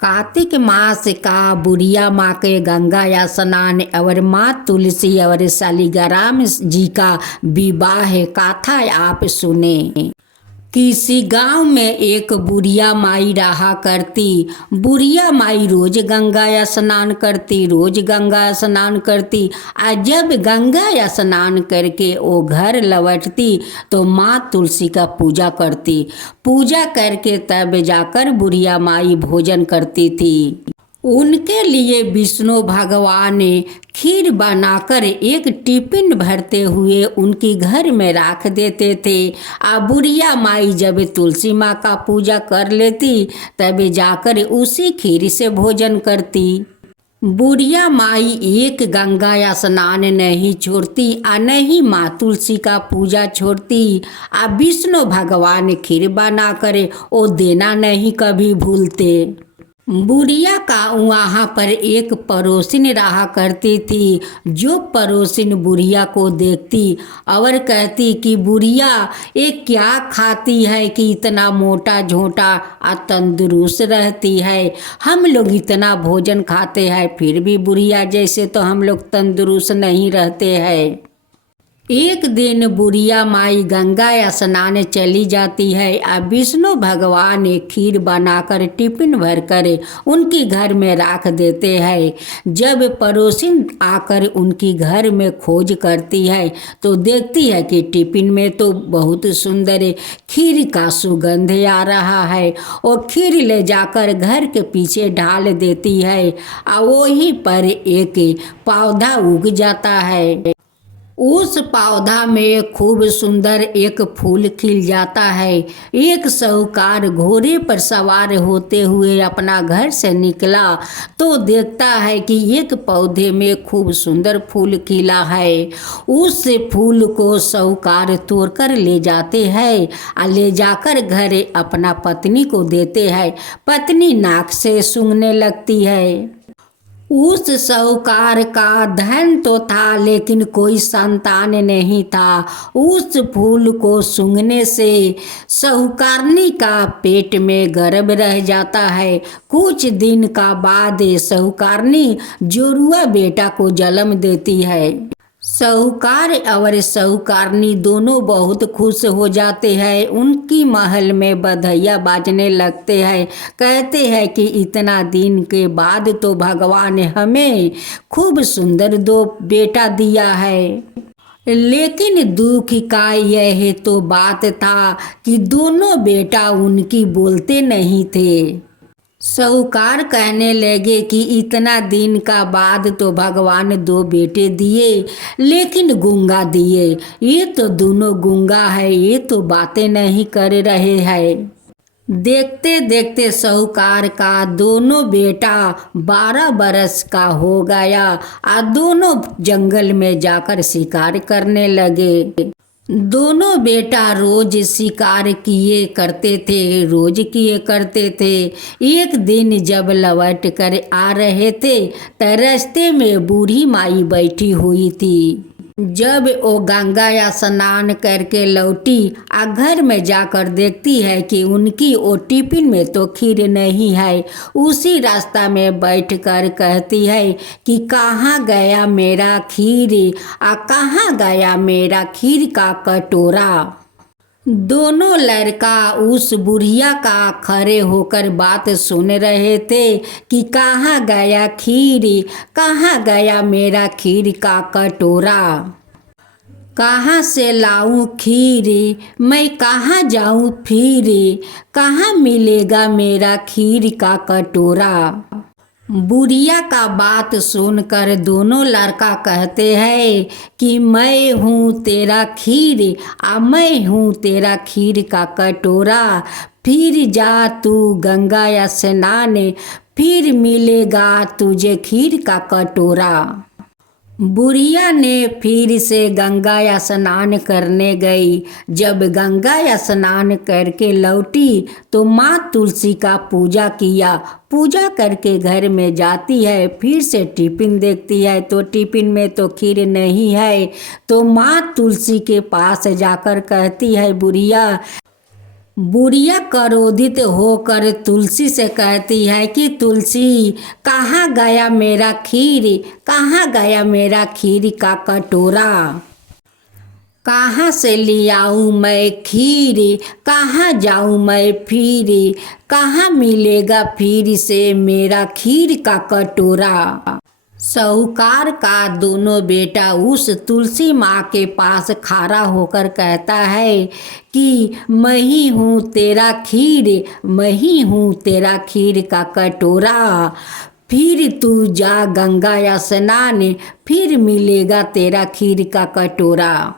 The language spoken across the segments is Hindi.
कार्तिक मास का बुढ़िया माँ के गंगा स्नान और माँ तुलसी और शालिग्राम जी का विवाह कथा आप सुने। किसी गांव में एक बुढ़िया माई रहा करती। बुढ़िया माई रोज गंगा स्नान करती। आज जब गंगा स्नान करके वो घर लौटती तो माँ तुलसी का पूजा करती। पूजा करके तब जाकर बुढ़िया माई भोजन करती थी। उनके लिए विष्णु भगवान ने खीर बनाकर एक टिफिन भरते हुए उनके घर में रख देते थे। बुढ़िया माई जब तुलसी माँ का पूजा कर लेती तब जाकर उसी खीर से भोजन करती। बुढ़िया माई एक गंगा स्नान नहीं छोड़ती नहीं माँ तुलसी का पूजा छोड़ती। विष्णु भगवान खीर बनाकर वो देना नहीं कभी भूलते। बुढ़िया का वहाँ पर एक पड़ोसिन रहा करती थी। जो पड़ोसिन बुढ़िया को देखती और कहती कि बुढ़िया ये क्या खाती है कि इतना मोटा झोटा तंदुरुस्त रहती है। हम लोग इतना भोजन खाते हैं फिर भी बुढ़िया जैसे तो हम लोग तंदुरुस्त नहीं रहते हैं। एक दिन बुढ़िया माई गंगा स्नान चली जाती है। विष्णु भगवान ने खीर बनाकर टिफिन भरकर उनके घर में रख देते हैं। जब पड़ोसिन आकर उनकी घर में खोज करती है तो देखती है कि टिफिन में तो बहुत सुंदर खीर का सुगंध आ रहा है। और खीर ले जाकर घर के पीछे डाल देती है। वहीं पर एक पौधा उग जाता है। उस पौधा में खूब सुंदर एक फूल खिल जाता है। एक साहूकार घोड़े पर सवार होते हुए अपना घर से निकला तो देखता है कि एक पौधे में खूब सुंदर फूल खिला है। उस फूल को साहूकार तोड़कर ले जाते हैं। ले जाकर घर अपना पत्नी को देते हैं। पत्नी नाक से सूंघने लगती है। उस साहूकार का धन तो था लेकिन कोई संतान नहीं था। उस फूल को सूंघने से साहूकारनी का पेट में गर्भ रह जाता है। कुछ दिन का बाद साहूकारनी जोरुआ बेटा को जन्म देती है। साहूकार और साहूकारनी दोनों बहुत खुश हो जाते हैं। उनकी महल में बधैया बाजने लगते हैं। कहते हैं कि इतना दिन के बाद तो भगवान ने हमें खूब सुंदर दो बेटा दिया है। लेकिन दुख का यह तो बात था कि दोनों बेटा उनकी बोलते नहीं थे। साहूकार कहने लगे कि इतना दिन का बाद तो भगवान दो बेटे दिए लेकिन गूंगा दिए। ये तो दोनों गूंगा है, ये तो बातें नहीं कर रहे हैं। देखते देखते साहूकार का दोनों बेटा 12 बरस का हो गया। दोनों जंगल में जाकर शिकार करने लगे। दोनों बेटा रोज शिकार किए करते थे। एक दिन जब लौट कर आ रहे थे तो रास्ते में बूढ़ी माई बैठी हुई थी। जब वो गंगा स्नान करके लौटी घर में जाकर देखती है कि उनकी वो टिफिन में तो खीर नहीं है। उसी रास्ता में बैठकर कहती है कि कहाँ गया मेरा खीर, कहाँ गया मेरा खीर का कटोरा। दोनों लड़का उस बुढ़िया का खड़े होकर बात सुन रहे थे कि कहाँ गया खीर, कहाँ गया मेरा खीर का कटोरा। कहाँ से लाऊं खीर, मैं कहाँ जाऊं फिर, कहाँ मिलेगा मेरा खीर का कटोरा। बुढ़िया का बात सुनकर दोनों लड़का कहते हैं कि मैं हूँ तेरा खीर, मैं हूँ तेरा खीर का कटोरा। फिर जा तू गंगा स्नान, फिर मिलेगा तुझे खीर का कटोरा। बुढ़िया ने फिर से गंगा स्नान करने गई। जब गंगा स्नान करके लौटी तो माँ तुलसी का पूजा किया। पूजा करके घर में जाती है। फिर से टिफिन देखती है तो टिफिन में तो खीर नहीं है। तो माँ तुलसी के पास जाकर कहती है बुढ़िया बुढ़िया क्रोधित होकर तुलसी से कहती है कि तुलसी, कहाँ गया मेरा खीर, कहाँ गया मेरा खीर का कटोरा। कहाँ से ले आऊँ मैं खीर, कहाँ जाऊँ मैं फिर, कहाँ मिलेगा फिर से मेरा खीर का कटोरा। साहूकार का दोनों बेटा उस तुलसी माँ के पास खड़ा होकर कहता है कि मैं ही हूँ तेरा खीर, मैं ही हूँ तेरा खीर का कटोरा। फिर तू जा गंगा या स्नान, फिर मिलेगा तेरा खीर का कटोरा।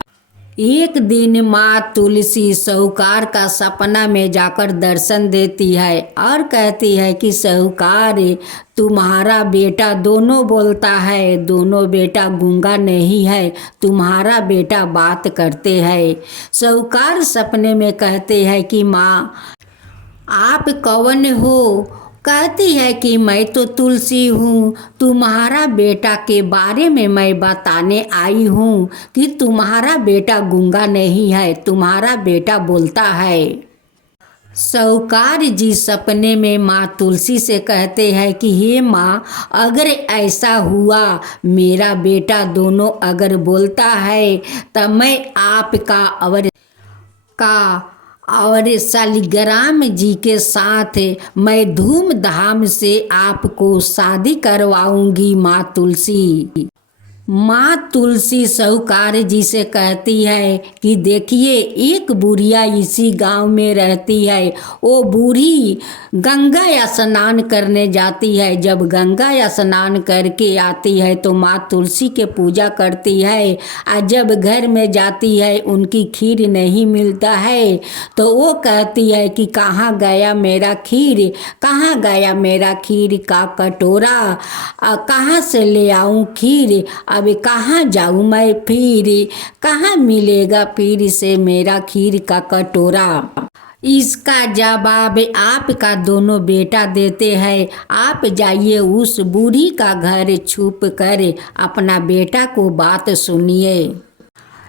एक दिन माँ तुलसी साहूकार का सपना में जाकर दर्शन देती है और कहती है कि साहूकार, तुम्हारा बेटा दोनों बोलता है, दोनों बेटा गूंगा नहीं है, तुम्हारा बेटा बात करते हैं। साहूकार सपने में कहते हैं कि माँ, आप कौन हो। कहती है कि मैं तो तुलसी हूँ, तुम्हारा बेटा के बारे में मैं बताने आई हूँ कि तुम्हारा बेटा गूंगा नहीं है, तुम्हारा बेटा बोलता है। साहूकार जी सपने में माँ तुलसी से कहते हैं कि हे माँ, अगर ऐसा हुआ मेरा बेटा दोनों अगर बोलता है तो मैं आपका और शालिग्राम जी के साथ मैं धूमधाम से आपको शादी करवाऊंगी माँ तुलसी। माँ तुलसी साहूकार जी से कहती है कि देखिए, एक बुढ़िया इसी गांव में रहती है। वो बूढ़ी गंगा या स्नान करने जाती है। जब गंगा या स्नान करके आती है तो माँ तुलसी के पूजा करती है। और जब घर में जाती है उनकी खीर नहीं मिलता है तो वो कहती है कि कहाँ गया मेरा खीर, कहाँ गया मेरा खीर का कटोरा, कहाँ से ले आऊँ खीर, अब कहाँ जाऊँ मैं फिर, कहाँ मिलेगा फिर से मेरा खीर का कटोरा। इसका जवाब आपका दोनों बेटा देते हैं। आप जाइए उस बूढ़ी का घर छुप कर अपना बेटा को बात सुनिए।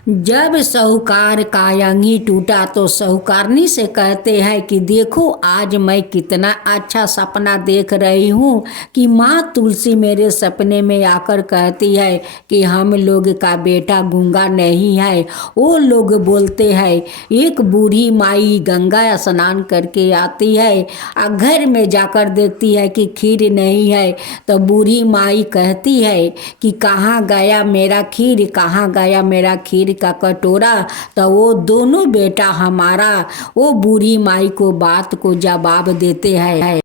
जब साहूकार का अंगी टूटा तो साहूकारनी से कहते हैं कि देखो, आज मैं कितना अच्छा सपना देख रही हूँ कि माँ तुलसी मेरे सपने में आकर कहती है कि हम लोग का बेटा गूंगा नहीं है। वो लोग बोलते हैं। एक बूढ़ी माई गंगा स्नान करके आती है और घर में जाकर देखती है कि खीर नहीं है तो बूढ़ी माई कहती है कि कहाँ गया मेरा खीर, कहाँ गया मेरा खीर का कटोरा। तो वो दोनों बेटा हमारा वो बूढ़ी माई को बात को जवाब देते हैं।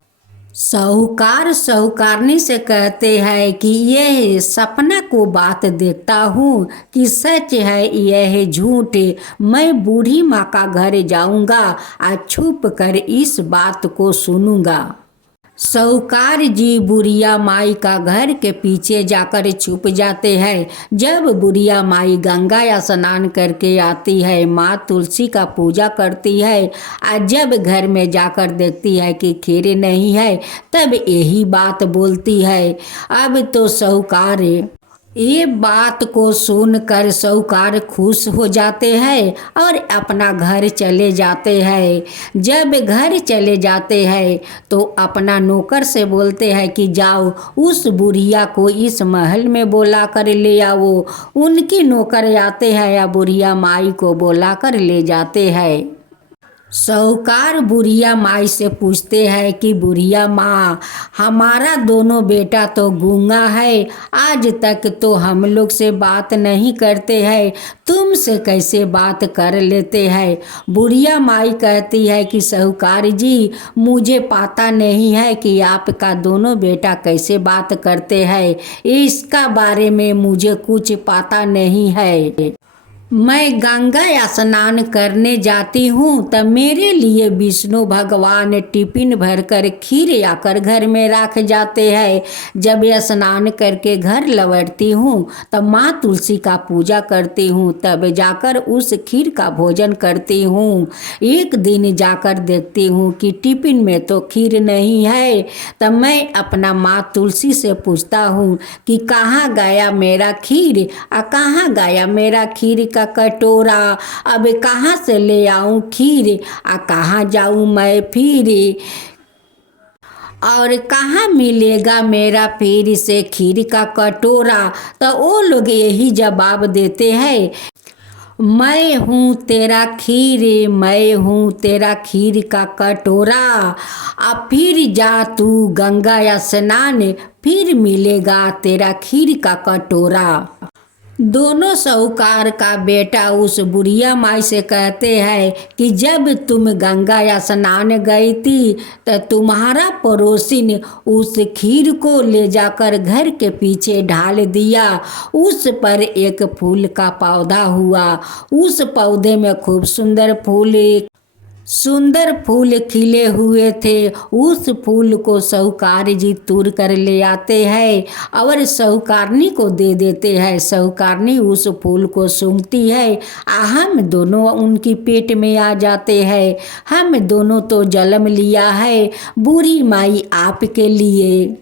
साहूकार साहूकारनी से कहते हैं कि यह सपना को बात देखता हूँ कि सच है यह झूठ। मैं बूढ़ी माँ का घर जाऊँगा और छुप कर इस बात को सुनूंगा। साहूकार जी बुढ़िया माई का घर के पीछे जाकर छुप जाते हैं। जब बुढ़िया माई गंगा या स्नान करके आती है, माँ तुलसी का पूजा करती है और जब घर में जाकर देखती है कि खीर नहीं है तब यही बात बोलती है। अब तो साहूकार ये बात को सुनकर साहूकार खुश हो जाते हैं और अपना घर चले जाते हैं। जब घर चले जाते हैं तो अपना नौकर से बोलते हैं कि जाओ उस बुढ़िया को इस महल में बोला कर ले आओ। उनके नौकर आते हैं या बुढ़िया माई को बोला कर ले जाते हैं। साहूकार बुढ़िया माई से पूछते हैं कि बुढ़िया माँ, हमारा दोनों बेटा तो गूंगा है, आज तक तो हम लोग से बात नहीं करते हैं, तुमसे कैसे बात कर लेते हैं। बुढ़िया माई कहती है कि साहूकार जी, मुझे पता नहीं है कि आपका दोनों बेटा कैसे बात करते हैं, इसका बारे में मुझे कुछ पता नहीं है। मैं गंगा स्नान करने जाती हूँ तब मेरे लिए विष्णु भगवान टिफिन भरकर खीर आकर घर में रख जाते हैं। जब स्नान करके घर लौटती हूँ तब माँ तुलसी का पूजा करती हूँ, तब जाकर उस खीर का भोजन करती हूँ। एक दिन जाकर देखती हूँ कि टिफिन में तो खीर नहीं है। तब मैं अपना माँ तुलसी से पूछता हूँ कि कहाँ गया मेरा खीर, कहाँ गया मेरा खीर का कटोरा, अब कहाँ से ले आऊं खीर, कहाँ जाऊं मैं फिर, और कहाँ मिलेगा मेरा फिर से खीर का कटोरा। तो वो लोग यही जवाब देते हैं, मैं हूँ तेरा खीर, मैं हूँ तेरा खीर का कटोरा, अब फिर जा तू गंगा या स्नान, फिर मिलेगा तेरा खीर का कटोरा। दोनों साहूकार का बेटा उस बुढ़िया माई से कहते हैं कि जब तुम गंगा या स्नान गई थी तो तुम्हारा पड़ोसी ने उस खीर को ले जाकर घर के पीछे ढाल दिया। उस पर एक फूल का पौधा हुआ, उस पौधे में खूब सुंदर फूल खिले हुए थे। उस फूल को साहूकार जी तोड़ कर ले आते हैं और साहूकारनी को दे देते हैं। साहूकारनी उस फूल को सूंघती है, हम दोनों उनकी पेट में आ जाते हैं। हम दोनों तो जन्म लिया है बूढ़ी माई आपके लिए,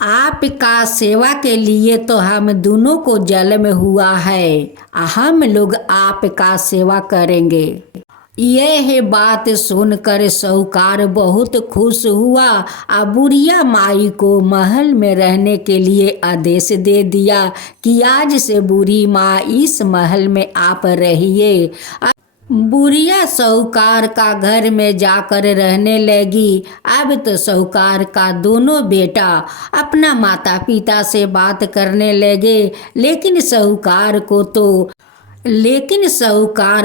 आपका सेवा के लिए तो हम दोनों को जन्म हुआ है, हम लोग आपका सेवा करेंगे। यह बात सुनकर साहूकार बहुत खुश हुआ और बुढ़िया माई को महल में रहने के लिए आदेश दे दिया कि आज से बूढ़ी माँ इस महल में आप रहिए। बुढ़िया साहूकार का घर में जाकर रहने लगी। अब तो साहूकार का दोनों बेटा अपना माता पिता से बात करने लगे, लेकिन साहूकार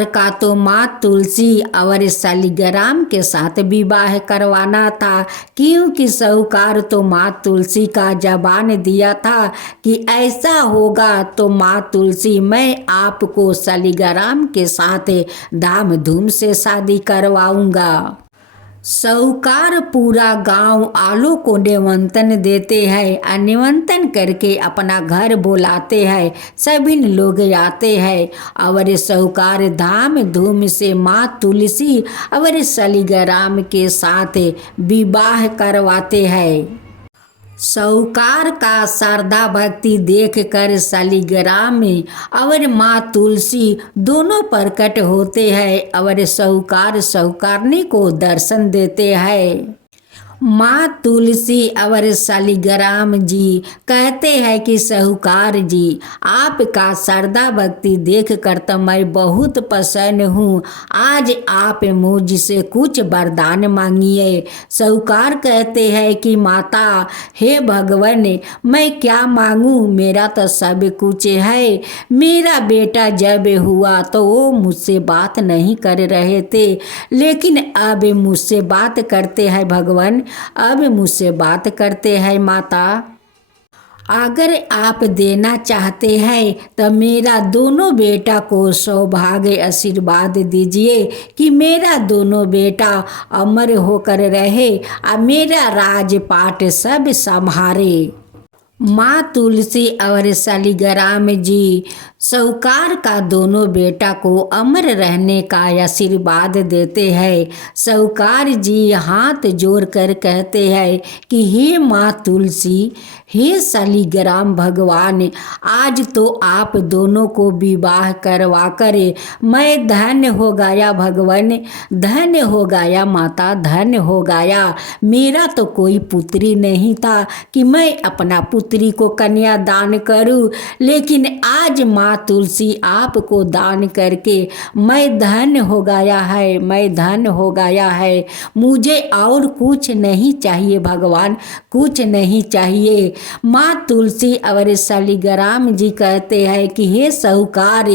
का तो माँ तुलसी और शालिग्राम के साथ विवाह करवाना था, क्योंकि साहूकार तो माँ तुलसी का जबान दिया था कि ऐसा होगा तो माँ तुलसी मैं आपको शालिग्राम के साथ धाम धूम से शादी करवाऊंगा। साहूकार पूरा गांव आलो को निमंत्रण देते हैं और निमंत्रण करके अपना घर बुलाते हैं। सभी लोग आते हैं और साहूकार धाम धूम से माँ तुलसी और शालिग्राम के साथ विवाह करवाते हैं। साहूकार का श्रद्धा भक्ति देखकर शालिग्राम और माँ तुलसी दोनों प्रकट होते हैं और साहूकार साहूकारनी को दर्शन देते हैं। माँ तुलसी और शालिग्राम जी कहते हैं कि साहूकार जी, आपका श्रद्धा भक्ति देख कर तो मैं बहुत प्रसन्न हूँ, आज आप मुझसे कुछ वरदान मांगिए। साहूकार कहते हैं कि माता, हे भगवान, मैं क्या मांगूँ, मेरा तो सब कुछ है। मेरा बेटा जब हुआ तो वो मुझसे बात नहीं कर रहे थे, लेकिन अब मुझसे बात करते हैं भगवान, अब मुझसे बात करते हैं माता। अगर आप देना चाहते हैं तो मेरा दोनों बेटा को सौभाग्य आशीर्वाद दीजिए कि मेरा दोनों बेटा अमर होकर रहे और मेरा राजपाट सब संभाले। माँ तुलसी और शालिग्राम जी साहूकार का दोनों बेटा को अमर रहने का आशीर्वाद देते हैं। साहूकार जी हाथ जोड़कर कहते हैं कि हे माँ तुलसी, हे शालिग्राम भगवान, आज तो आप दोनों को विवाह करवा कर मैं धन्य हो गया भगवान, धन्य हो गया माता, धन्य हो गया। मेरा तो कोई पुत्री नहीं था कि मैं अपना पुत्री को कन्या दान करूं, लेकिन आज माँ तुलसी आपको दान करके मैं धन्य हो गया है, मैं धन्य हो गया है। मुझे और कुछ नहीं चाहिए भगवान, कुछ नहीं चाहिए। माँ तुलसी और शालिग्राम जी कहते हैं कि हे साहूकार,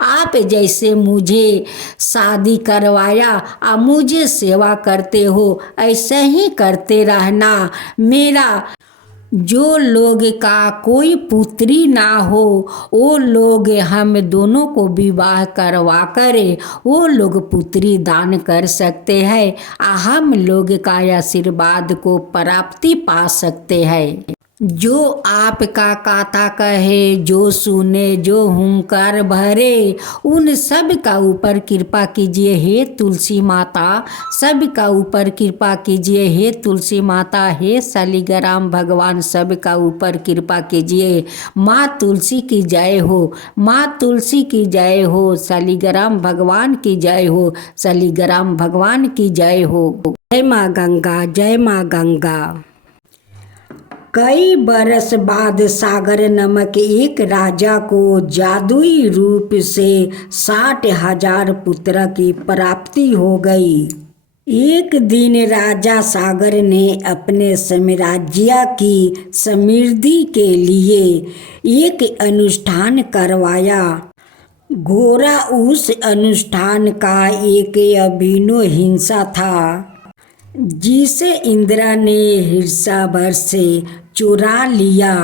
आप जैसे मुझे शादी करवाया और मुझे सेवा करते हो, ऐसे ही करते रहना। मेरा जो लोग का कोई पुत्री ना हो, वो लोग हम दोनों को विवाह करवा कर वो लोग पुत्री दान कर सकते हैं, हम लोग का आशीर्वाद को प्राप्ति पा सकते हैं। जो आपका काता कहे, जो सुने, जो हुंकार भरे, उन सब का ऊपर कृपा कीजिए हे तुलसी माता। सब का ऊपर कृपा कीजिए हे तुलसी माता। हे शालिग्राम भगवान सब का ऊपर कृपा कीजिए। माँ तुलसी की जय हो, माँ तुलसी की जय हो, शालिग्राम भगवान की जय हो, शालिग्राम भगवान की जय हो। जय माँ गंगा, जय माँ गंगा। कई बरस बाद सागर नामक एक राजा को जादुई रूप से 60,000 पुत्र की प्राप्ति हो गई। एक दिन राजा सागर ने अपने साम्राज्य की समृद्धि के लिए एक अनुष्ठान करवाया। घोड़ा उस अनुष्ठान का एक अभिनव हिस्सा था, जिसे इंद्रा ने हिरसाभर से चुरा लिया।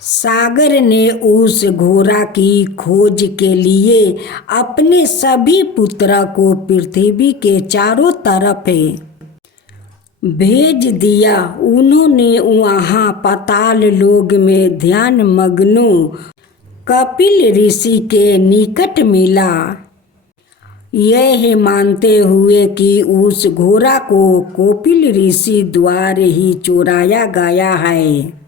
सागर ने उस घोड़ा की खोज के लिए अपने सभी पुत्रों को पृथ्वी के चारों तरफ भेज दिया। उन्होंने वहाँ पाताल लोक में ध्यान मग्नों कपिल ऋषि के निकट मिला, यह मानते हुए कि उस घोड़ा को कपिल ऋषि द्वारा ही चुराया गया है।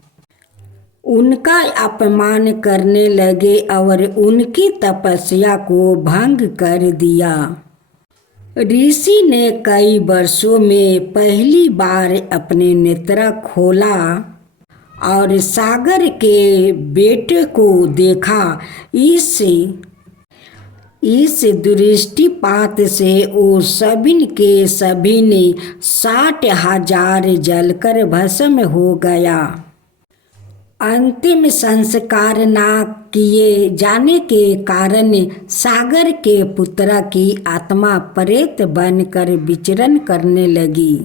उनका अपमान करने लगे और उनकी तपस्या को भंग कर दिया। ऋषि ने कई वर्षों में पहली बार अपने नेत्र खोला और सागर के बेटे को देखा। इस दृष्टिपात से वो सभी के सभी ने 60,000 जलकर भस्म हो गया। अंतिम संस्कार न किए जाने के कारण सागर के पुत्र की आत्मा प्रेत बनकर विचरण करने लगी।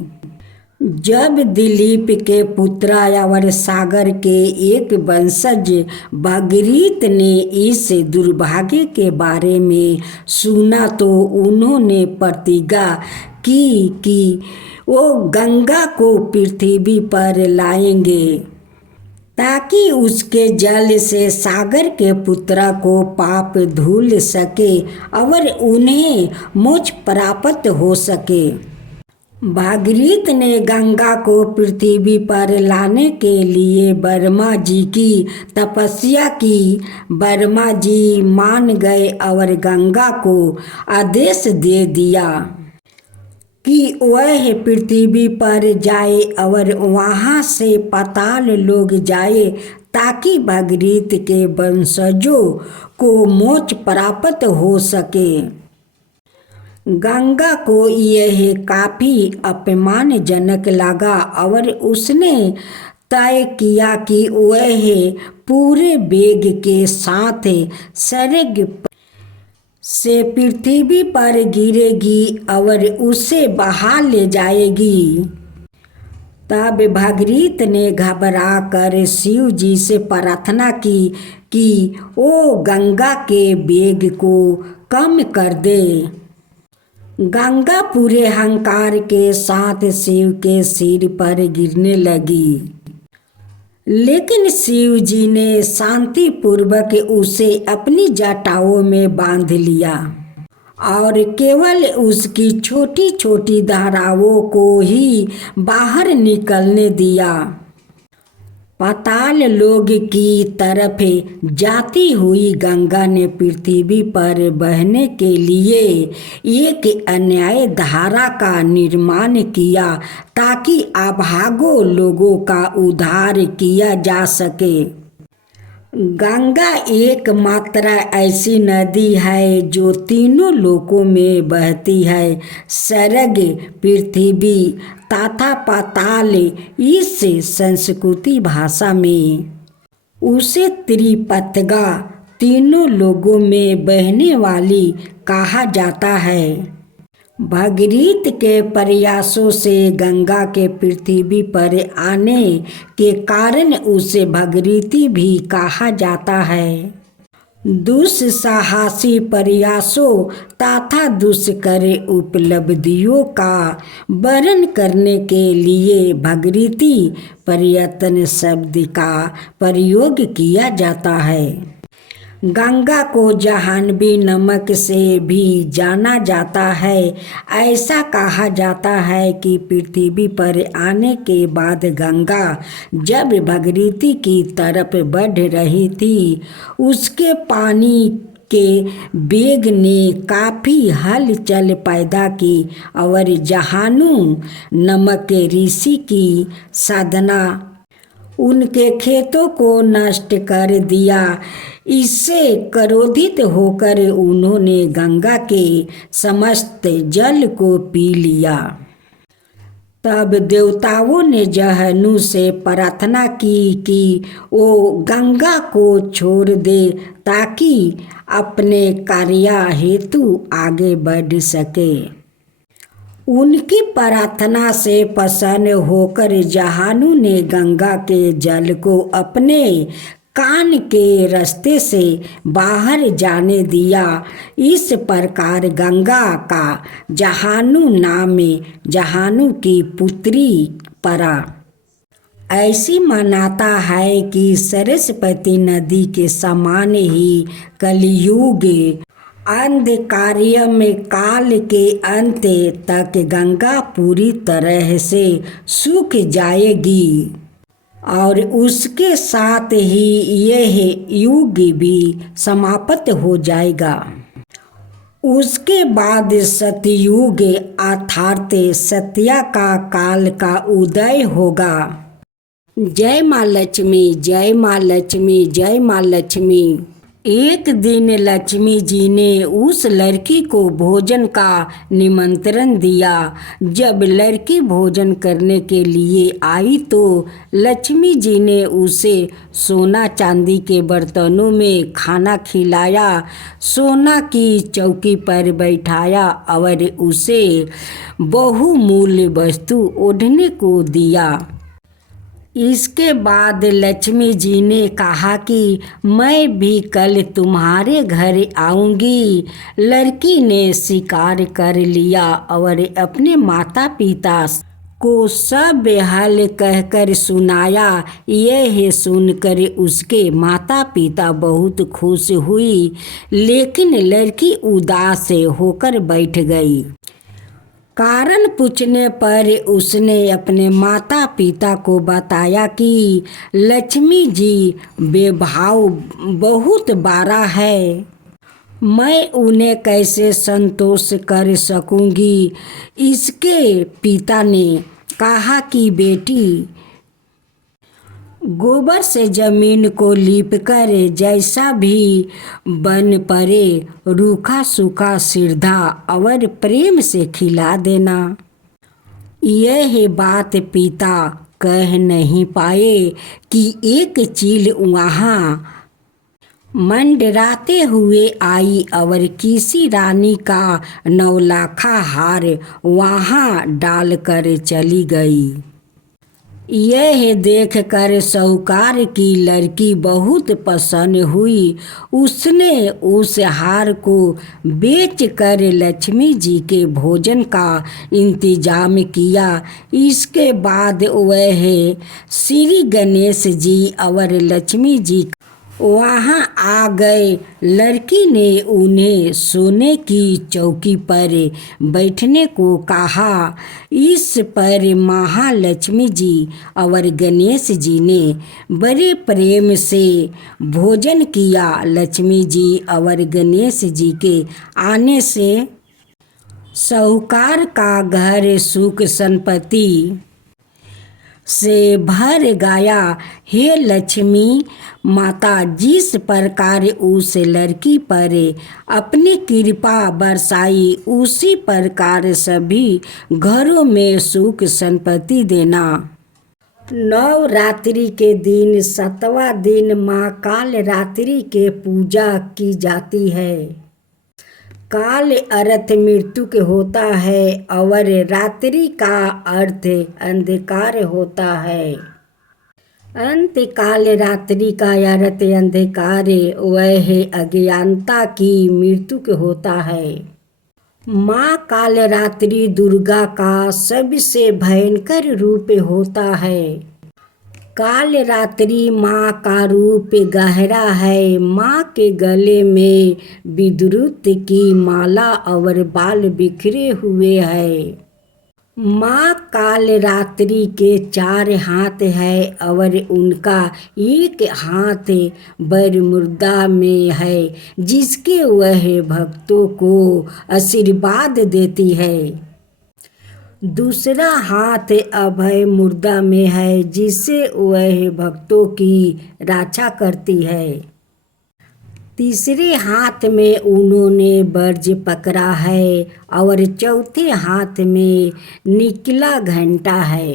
जब दिलीप के पुत्र और सागर के एक वंशज भागीरथ ने इस दुर्भाग्य के बारे में सुना तो उन्होंने प्रतिज्ञा की कि वो गंगा को पृथ्वी पर लाएंगे, ताकि उसके जल से सागर के पुत्र को पाप धुल सके और उन्हें मोक्ष प्राप्त हो सके। भागीरथ ने गंगा को पृथ्वी पर लाने के लिए ब्रह्मा जी की तपस्या की। ब्रह्मा जी मान गए और गंगा को आदेश दे दिया कि वह पृथ्वी पर जाए और वहाँ से पाताल लोक जाए, ताकि भागीरथ के वंशजों को मोक्ष प्राप्त हो सके। गंगा को यह काफी अपमानजनक लगा और उसने तय किया कि वह पूरे वेग के साथ स्वर्ग से पृथ्वी पर गिरेगी और उसे बहा ले जाएगी। तब भागीरथ ने घबरा कर शिव जी से प्रार्थना की कि वो गंगा के वेग को कम कर दे। गंगा पूरे अहंकार के साथ शिव के सिर पर गिरने लगी, लेकिन शिव जी ने शांति पूर्वक उसे अपनी जटाओं में बांध लिया और केवल उसकी छोटी छोटी धाराओं को ही बाहर निकलने दिया। पाताल लोक की तरफ जाती हुई गंगा ने पृथ्वी पर बहने के लिए एक अन्याय धारा का निर्माण किया, ताकि अभागों लोगों का उद्धार किया जा सके। गंगा एकमात्र ऐसी नदी है जो तीनों लोकों में बहती है, स्वर्ग, पृथ्वी तथा पाताल। इस संस्कृति भाषा में उसे त्रिपथगा, तीनों लोकों में बहने वाली कहा जाता है। भागीरथ के प्रयासों से गंगा के पृथ्वी पर आने के कारण उसे भागीरथी भी कहा जाता है। दुस्साहसी प्रयासों तथा दुष्कर उपलब्धियों का वर्णन करने के लिए भगीरथी प्रयत्न शब्द का प्रयोग किया जाता है। गंगा को जाह्नवी नमक से भी जाना जाता है। ऐसा कहा जाता है कि पृथ्वी पर आने के बाद गंगा जब भगीरथी की तरफ बढ़ रही थी, उसके पानी के वेग ने काफ़ी हलचल पैदा की और जाह्नू नमक ऋषि की साधना उनके खेतों को नष्ट कर दिया। इससे क्रोधित होकर उन्होंने गंगा के समस्त जल को पी लिया। तब देवताओं ने जाह्नू से प्रार्थना की कि वो गंगा को छोड़ दे ताकि अपने कार्य हेतु आगे बढ़ सके। उनकी प्रार्थना से प्रसन्न होकर जाह्नू ने गंगा के जल को अपने कान के रास्ते से बाहर जाने दिया। इस प्रकार गंगा का जाह्नू नाम जाह्नू की पुत्री पड़ा। ऐसी मान्यता है कि सरस्वती नदी के समान ही कलयुग अंधकार्य में काल के अंत तक गंगा पूरी तरह से सूख जाएगी और उसके साथ ही यह युग भी समाप्त हो जाएगा। उसके बाद सतयुग अर्थात सत्या का काल का उदय होगा। जय माँ लक्ष्मी, जय माँ लक्ष्मी, जय माँ लक्ष्मी। एक दिन लक्ष्मी जी ने उस लड़की को भोजन का निमंत्रण दिया। जब लड़की भोजन करने के लिए आई तो लक्ष्मी जी ने उसे सोना चांदी के बर्तनों में खाना खिलाया, सोना की चौकी पर बैठाया और उसे बहुमूल्य वस्तु ओढ़ने को दिया। इसके बाद लक्ष्मी जी ने कहा कि मैं भी कल तुम्हारे घर आऊंगी। लड़की ने स्वीकार कर लिया और अपने माता पिता को सब हाल कहकर सुनाया। यह सुनकर उसके माता पिता बहुत खुश हुई, लेकिन लड़की उदास होकर बैठ गई। कारण पूछने पर उसने अपने माता पिता को बताया कि लक्ष्मी जी बेभाव बहुत बड़ा है, मैं उन्हें कैसे संतोष कर सकूंगी। इसके पिता ने कहा कि बेटी, गोबर से जमीन को लीपकर जैसा भी बन पड़े रूखा सूखा सीधा और प्रेम से खिला देना। यह बात पिता कह नहीं पाए कि एक चील वहाँ मंडराते हुए आई और किसी रानी का 9 लाखा हार वहाँ डालकर चली गई। यह देखकर साहूकार की लड़की बहुत प्रसन्न हुई। उसने उस हार को बेचकर लक्ष्मी जी के भोजन का इंतजाम किया। इसके बाद वह श्री गणेश जी और लक्ष्मी जी वहाँ आ गए। लड़की ने उन्हें सोने की चौकी पर बैठने को कहा। इस पर महालक्ष्मी जी और गणेश जी ने बड़े प्रेम से भोजन किया। लक्ष्मी जी और गणेश जी के आने से साहूकार का घर सुख संपत्ति से भर गया। हे लक्ष्मी माता, जिस प्रकार उस लड़की पर अपनी कृपा बरसाई, उसी प्रकार सभी घरों में सुख संपत्ति देना। नवरात्रि के दिन 7वां दिन माँ काल रात्रि के पूजा की जाती है। काल अर्थ मृत्यु के होता है और रात्रि का अर्थ अंधकार होता है। अंत काल रात्रि का यारत अंधकार, वह है अज्ञानता की मृत्यु के होता है। माँ काल रात्रि दुर्गा का सबसे भयंकर रूप होता है। काल रात्रि माँ का रूप गहरा है। माँ के गले में विद्युत की माला और बाल बिखरे हुए है। माँ काल रात्रि के 4 हाथ है और उनका एक हाथ बरमुर्दा में है, जिसके वह भक्तों को आशीर्वाद देती है। दूसरा हाथ अभय मुर्दा में है, जिससे वह भक्तों की रक्षा करती है। तीसरे हाथ में उन्होंने वर्ज पकड़ा है और चौथे हाथ में निकला घंटा है।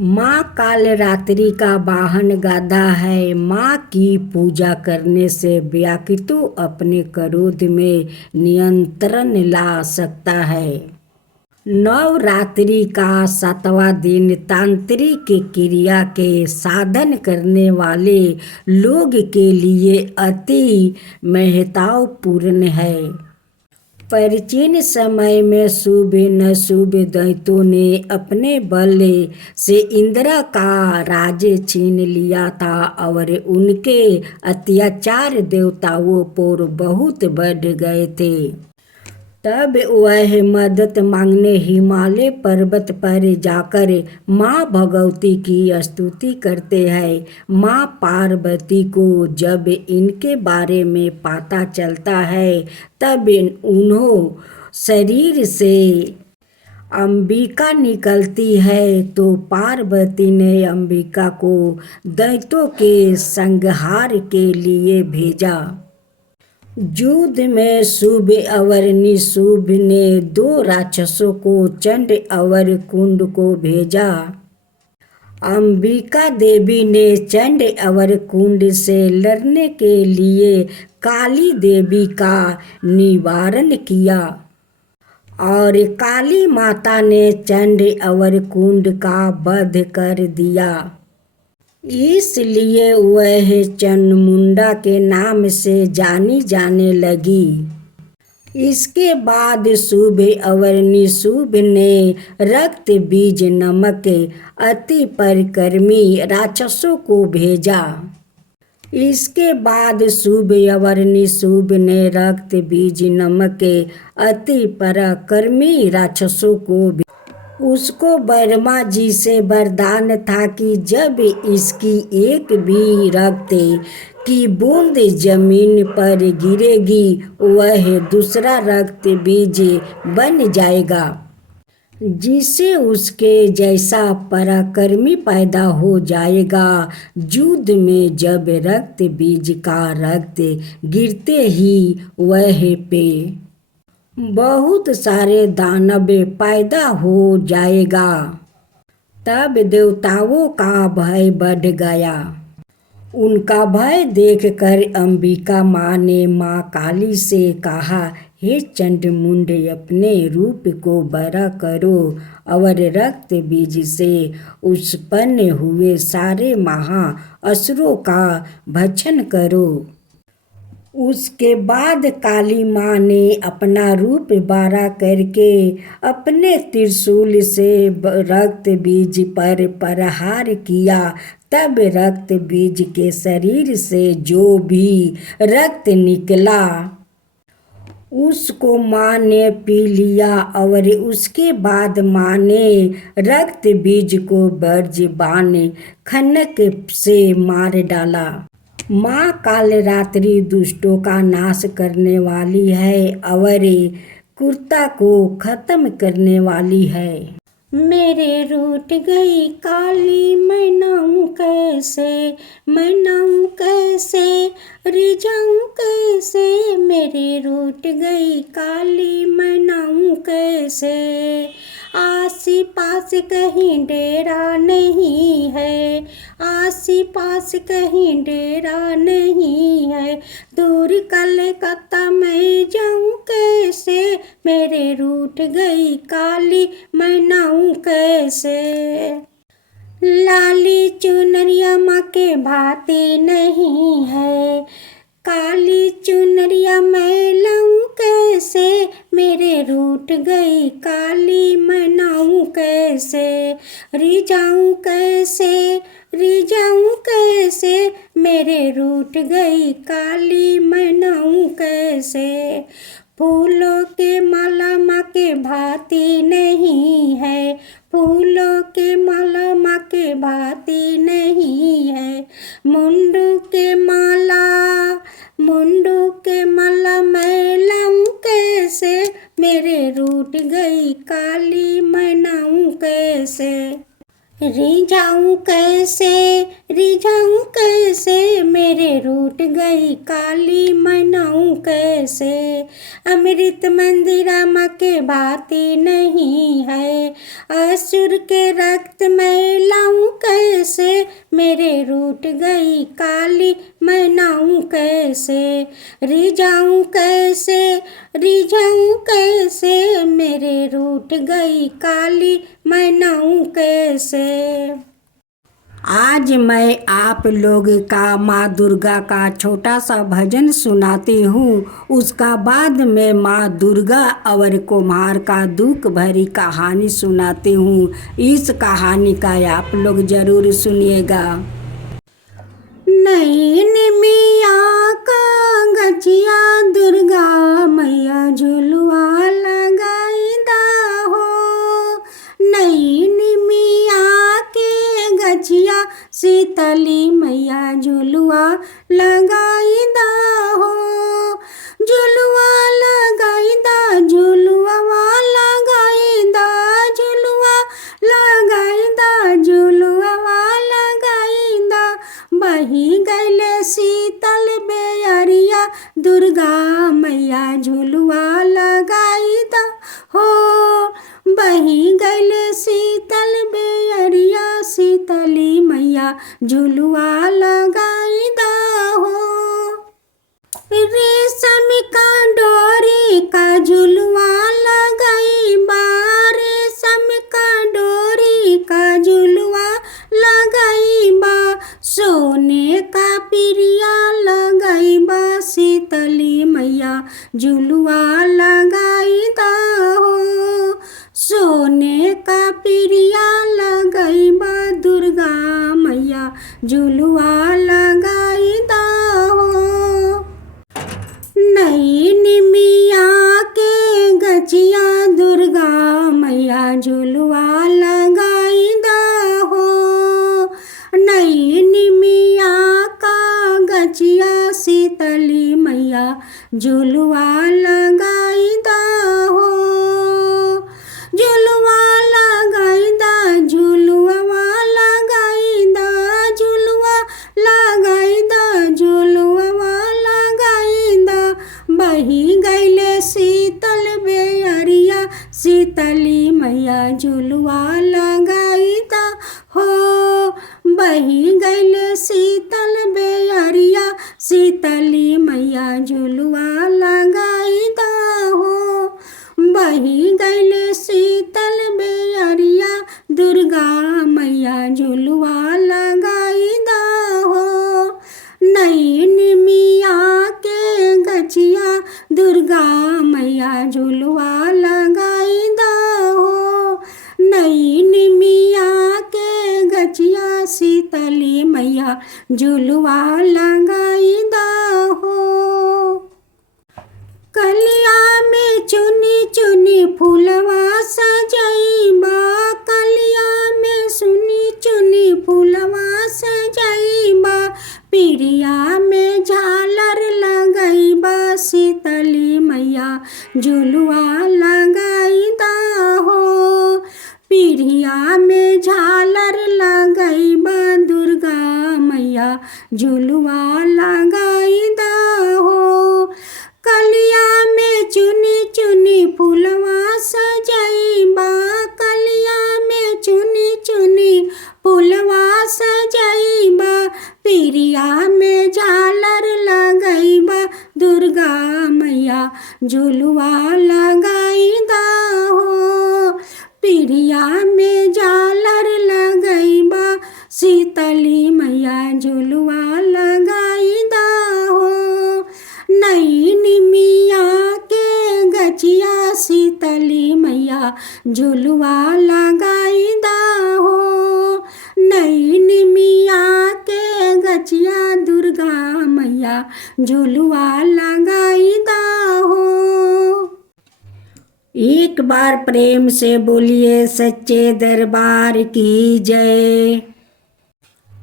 माँ काल रात्रि का वाहन गधा है। माँ की पूजा करने से व्यक्ति अपने क्रोध में नियंत्रण ला सकता है। नवरात्रि का 7वां दिन तांत्रिक क्रिया के साधन करने वाले लोग के लिए अति महत्वपूर्ण है। प्राचीन समय में शुभ नशुभ दैत्यों ने अपने बल से इंद्र का राज्य छीन लिया था और उनके अत्याचार देवताओं पर बहुत बढ़ गए थे। तब वह मदद मांगने हिमालय पर्वत पर जाकर माँ भगवती की स्तुति करते हैं। माँ पार्वती को जब इनके बारे में पता चलता है, तब उन्हों शरीर से अंबिका निकलती है, तो पार्वती ने अंबिका को दैत्यों के संहार के लिए भेजा। युद्ध में शुभ और निशुभ ने 2 राक्षसों को चंड और कुंड को भेजा। अंबिका देवी ने चंड और कुंड से लड़ने के लिए काली देवी का निवारण किया और काली माता ने चंड और कुंड का वध कर दिया। इसलिए वह चामुंडा के नाम से जानी जाने लगी। इसके बाद शुभ और निशुभ ने रक्त बीज नामक अति परिक्रमी राक्षसों को भेजा। इसके बाद शुभ और निशुभ ने रक्त बीज नामक अति पराक्रमी राक्षसों को उसको ब्रह्मा जी से वरदान था कि जब इसकी एक भी रक्त की बूंद जमीन पर गिरेगी, वह दूसरा रक्त बीज बन जाएगा, जिससे उसके जैसा पराक्रमी पैदा हो जाएगा। युद्ध में जब रक्त बीज का रक्त गिरते ही वह पे बहुत सारे दानव पैदा हो जाएगा। तब देवताओं का भय बढ़ गया। उनका भय देखकर अंबिका माँ ने माँ काली से कहा, हे चंडमुंड, अपने रूप को बड़ा करो और रक्त बीज से उत्पन्न हुए सारे महाअसुरों का भक्षण करो। उसके बाद काली माँ ने अपना रूप बड़ा करके अपने त्रिशूल से रक्त बीज पर प्रहार किया। तब रक्त बीज के शरीर से जो भी रक्त निकला, उसको माँ ने पी लिया और उसके बाद माँ ने रक्त बीज को वज्रबाण खनक से मार डाला। माँ काल रात्रि दुष्टों का नाश करने वाली है और क्रूरता को खत्म करने वाली है। मेरे रूठ गई काली, मनाऊं कैसे रिझाऊं कैसे। मेरे रूठ गई काली, मनाऊं कैसे। आसी पास कहीं डेरा नहीं है, आसी पास कहीं डेरा नहीं है। दूर कलकत्ता मैं जाऊं कैसे। मेरे रूठ गई काली, मनाऊं कैसे। लाली चुनरिया माँ के भाती नहीं है, काली चुनरिया मैं लाऊं कैसे, मेरे रूठ गई काली मनाऊं कैसे, रिझाऊं कैसे, रिझाऊं कैसे, मेरे रूठ गई काली मनाऊं कैसे। फूलों के माला माँ के भाती नहीं है, फूलों के माला माँ के भाती नहीं है, मुंडू के माला, मुंडू के माला मैं लाऊं कैसे, मेरे रूठ गई काली मनाऊं कैसे, रिझाऊं कैसे, रिझाऊं कैसे, मेरे रूठ गई काली मनाऊं कैसे। अमृत मंदिरा माँ के भाती नहीं है, असुर के रक्त मैं लाऊं कैसे, मेरे रूठ गई काली मनाऊं कैसे, रिझाऊं कैसे, रिझाऊं कैसे, मेरे रूठ गई काली मनाऊं कैसे। आज मैं आप लोग का माँ दुर्गा का छोटा सा भजन सुनाती हूँ, उसका बाद में माँ दुर्गा और कुम्हार का दुख भरी कहानी सुनाती हूँ। इस कहानी का आप लोग जरूर सुनिएगा। नैन मिया का गछिया दुर्गा मैया झुलुआ लगाईदा हो, नैन मिया के गछिया शीतली मैया झुलुआ लगाईदा हो, झुलुआ लगाईदा, झुलुआ लगाईदा, झुलुआ लगाईदा, झुलुआ लगाईदा, बही गैले शीतल बेअरिया दुर्गा मैया झुलुआ लगाईदा हो, बही गैले शीतल बेअरिया शीतली मैया झुलुआ लगाईदा हो, रेशम का डोरी का झुलुआ लगाई बा, रेशम का डोरी का झुलुआ लगाई बा, सोने का पिरिया लगाई बा, शीतली मैया झुलुआ लगाईदा हो, सोने का पिरिया लगाई बा, दुर्गा मैया झुलुआ लगाईदा हो। नैन मिया के गछिया दुर्गा मैया झुलुआ लगाईदा हो, नैन मिया का गछिया शीतली मैया झुलुआ लगाईदा हो, झुलुआ लगाईदा, झुलुआ लगाईदा, झुलुआ लगाईदा, झुलुआ लगाईदा, बही गैले शीतल बेअरिया शीतली मैया झुलुआ लगाईदा हो, बही गैले शीतल बेअरिया शीतली मैया झुलुआ लगाईदा हो, बही गैले शीतल बेअरिया दुर्गा मैया झुलुआ लगाईदा हो, नैन मिया के गछिया दुर्गा मैया झुलुआ लगाईदा हो, नैन मिया के गछिया शीतली मैया झुलुआ लगाईदा हो। कलिया में चुनी चुनी फूलवा सजाईबा, कलिया में सुनी चुनी फूलवा सजाईबा, पिरिया में झालर लगाईबा, शीतली मैया झुलुआ लगाईदा हो, पिरिया में झालर लगाईबा, दुर्गा मैया झुलुआ लगाईदा हो, कलिया में चुनी चुनी फूलवा सजाईबा, कलिया में चुनी चुनी फूलवा सजाईबा, पिरिया में झालर लगाईबा, दुर्गा मैया झुलुआ लगाईदा हो, पिरिया में झालर लगाईबा, शीतली मैया झुलवा लगाई दा हो। नई निमिया के गछिया दुर्गा मैया झुलवा लगाई दा हो। एक बार प्रेम से बोलिए सच्चे दरबार की जय।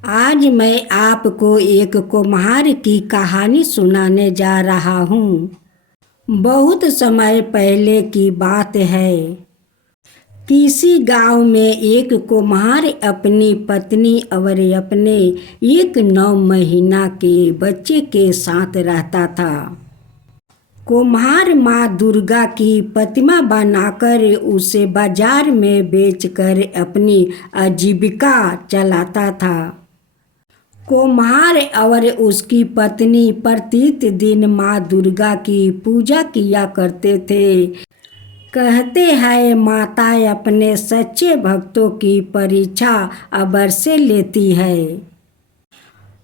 आज मैं आपको एक कुम्हार की कहानी सुनाने जा रहा हूँ। बहुत समय पहले की बात है। किसी गांव में एक कुम्हार अपनी पत्नी और अपने एक 9 महीना के बच्चे के साथ रहता था। कुम्हार माँ दुर्गा की प्रतिमा बनाकर उसे बाजार में बेचकर अपनी आजीविका चलाता था। कुम्हार और उसकी पत्नी प्रतिदिन माँ दुर्गा की पूजा किया करते थे। कहते हैं माता अपने सच्चे भक्तों की परीक्षा अवश्य लेती है।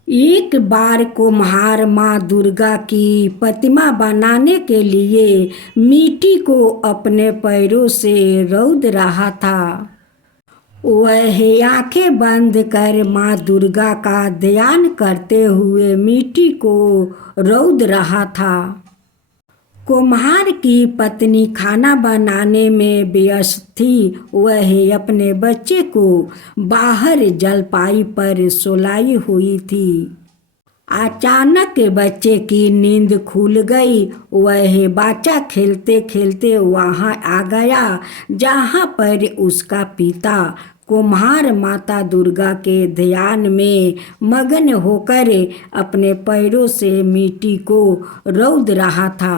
एक बार कुम्हार माँ दुर्गा की प्रतिमा बनाने के लिए मिट्टी को अपने पैरों से रौंद रहा था। वह आंखें बंद कर माँ दुर्गा का ध्यान करते हुए मिट्टी को रौंद रहा था। कुम्हार की पत्नी खाना बनाने में व्यस्त थी। वह अपने बच्चे को बाहर जलपाई पर सुलाई हुई थी। अचानक बच्चे की नींद खुल गई। वह बच्चा खेलते खेलते वहां आ गया जहां पर उसका पिता कुम्हार माता दुर्गा के ध्यान में मगन होकर अपने पैरों से मिट्टी को रौंद रहा था।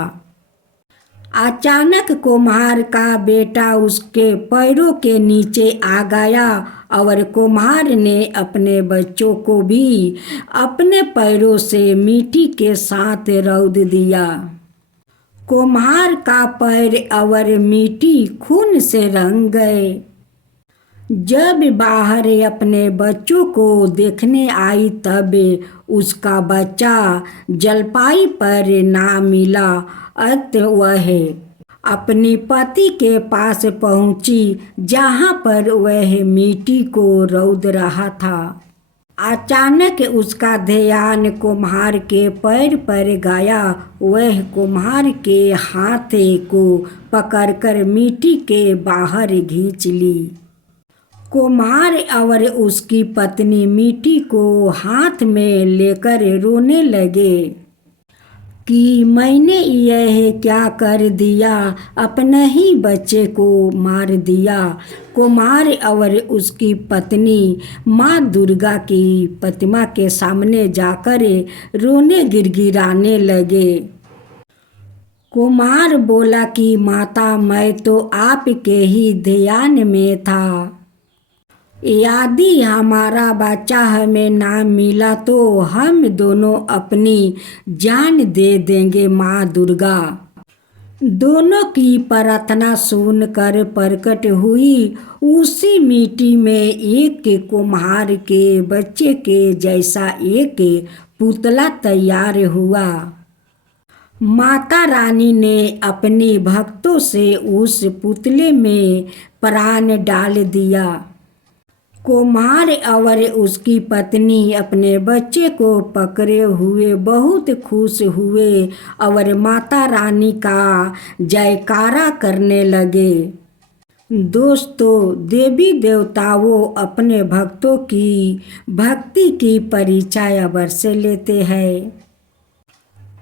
अचानक कुम्हार का बेटा उसके पैरों के नीचे आ गया और कुम्हार ने अपने बच्चों को भी अपने पैरों से मिट्टी के साथ रौंद दिया। कुम्हार का पैर और मिट्टी खून से रंग गए। जब बाहर अपने बच्चों को देखने आई तब उसका बच्चा जलपाई पर ना मिला। अतः वह अपनी पति के पास पहुंची जहां पर वह मिट्टी को रौंद रहा था। अचानक उसका ध्यान कुम्हार के पैर पर गया। वह कुम्हार के हाथ को पकड़कर मिट्टी के बाहर खींच ली। कुम्हार और उसकी पत्नी मिट्टी को हाथ में लेकर रोने लगे कि मैंने यह क्या कर दिया, अपने ही बच्चे को मार दिया। कुम्हार और उसकी पत्नी माँ दुर्गा की प्रतिमा के सामने जाकर रोने गिड़गिड़ाने लगे। कुम्हार बोला कि माता, मैं तो आपके ही ध्यान में था। यदि हमारा बच्चा हमें ना मिला तो हम दोनों अपनी जान दे देंगे। माँ दुर्गा दोनों की प्रार्थना सुनकर प्रकट हुई। उसी मिट्टी में एक कुम्हार के बच्चे के जैसा एक पुतला तैयार हुआ। माता रानी ने अपने भक्तों से उस पुतले में प्राण डाल दिया। कुम्हार और उसकी पत्नी अपने बच्चे को पकड़े हुए बहुत खुश हुए और माता रानी का जयकारा करने लगे। दोस्तों, देवी देवताओं अपने भक्तों की भक्ति की परीक्षा अवश्य लेते हैं।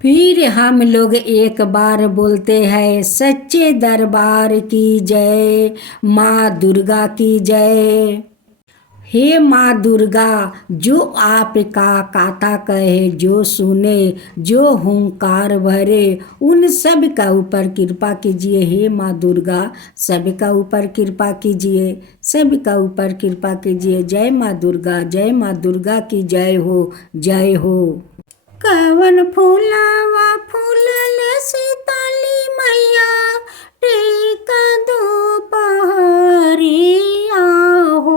फिर हम लोग एक बार बोलते हैं सच्चे दरबार की जय, माँ दुर्गा की जय। हे माँ दुर्गा, जो आपका कथा कहे, जो सुने, जो हुंकार भरे, उन सब का ऊपर कृपा कीजिए। हे माँ दुर्गा, सबका ऊपर कृपा कीजिए, सबका ऊपर कृपा कीजिए। जय माँ दुर्गा, जय माँ दुर्गा की जय हो, जय हो। कवन फूलावा फूलल सीताली मैया, टीका दो पहरिया हो।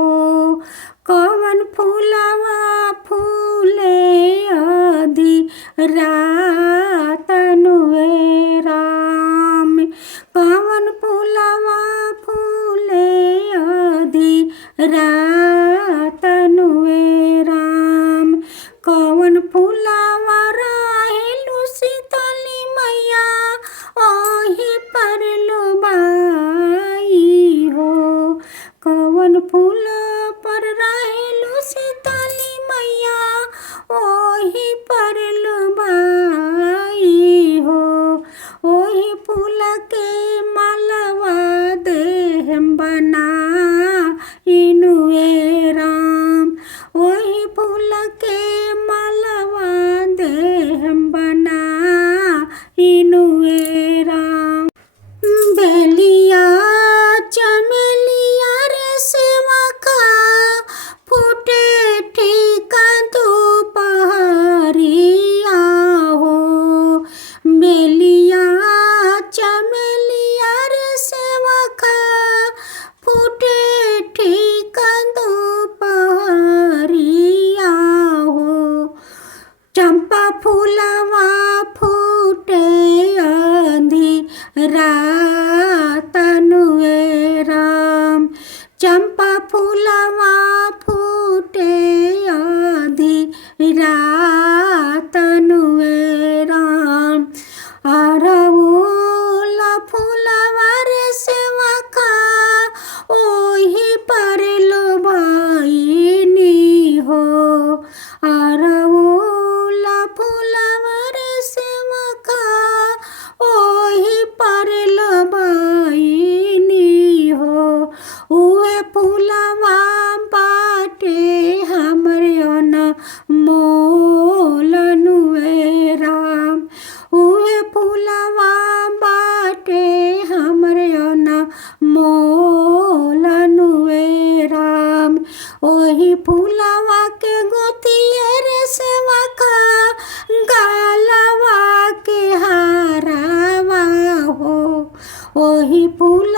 कवन फूलावा फूले आधी रात नुए राम। कवन फूलावा रातनुए राम। कवन फूलवा रहेलु शीतली मैया ओही पर लुबाई हो। कवन फूल पर रहेलु शीतली मैया ओही पर लुबाई हो। ओही फूल के मालवा देहम बनाइनुए राम। ओही फूल के मालवा देहम बनाइनुए राम। बेलिया चमेलिया रे सेवा का फूटे ठीका दोपहरिया हो। बेलिया चमेलिया रे सेवा का फूटे ठीका दोपहरिया हो। चंपा फूलवा फूटे अंधिरातनुए राम। चंपा फूलवा फूटे अंधिरातनुए राम। अरहुल फूलवा रे सेवा का ओही पर लुभाइनी हो। अरहुल फूलवा रे सेवा का ओही पर लुभाइनी हो। उहे फूलवा बाटे हमरे अनमोलनुए राम। उहे फूलवा बाटे हमरे अनमोलनुए राम। ओही फूलवा के गोतिए रे सेवा का गालवा के हारावा हो। ओही फूल